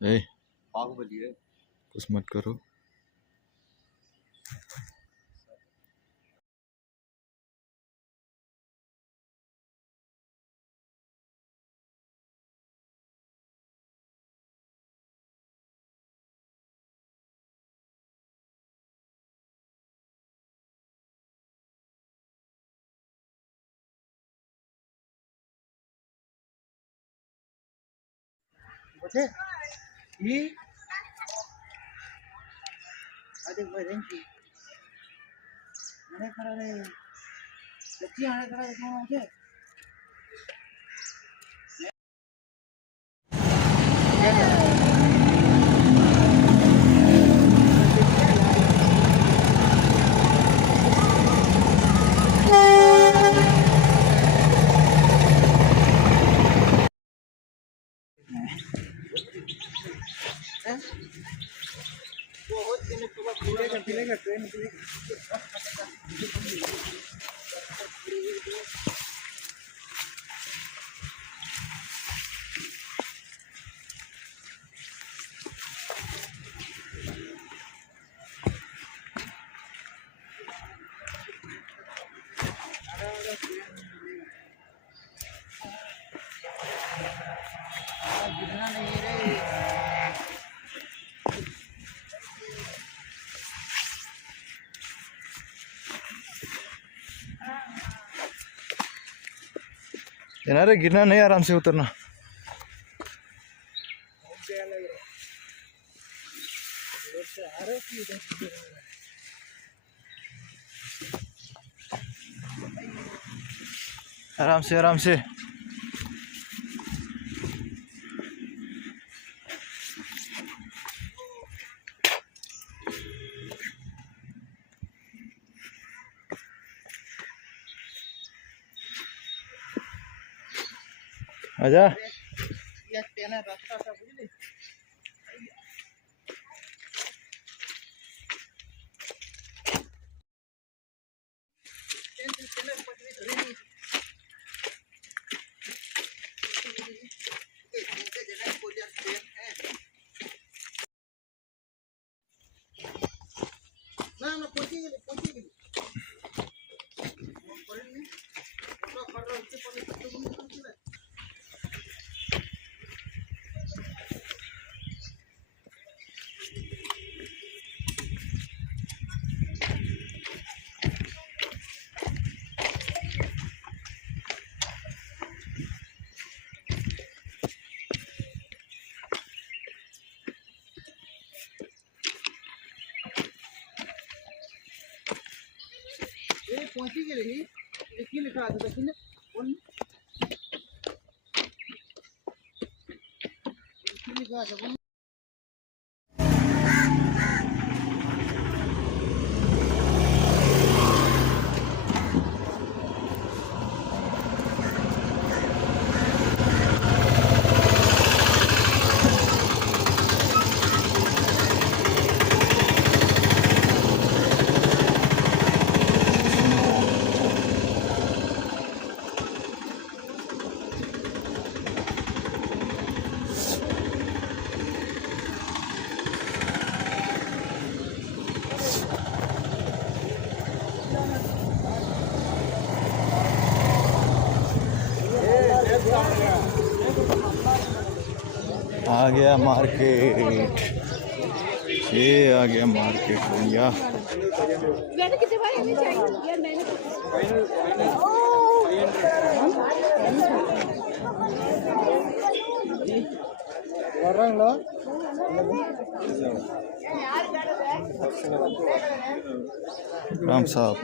ए बाहुबली है। कुछ मत करो। बच्चे ये अरे बहन की मैंने करा रे बच्ची आने करा कौन मुझे रे गिरना नहीं, आराम से उतरना। आराम से आराम से। आजा। ये तेना रास्ता सा बुझली तेना पटरी धरी इनके जगह को जा ट्रेन है ना पहुंची गई पर नहीं तो खड़ा होके पड़े तो नहीं पहुंची गई लिखी लिखा था देखिए लिखा था आ गया मार्केट, ये आ गया मार्केट भैया। मैंने कितने बार ये चाहिए यार मैंने राम साहब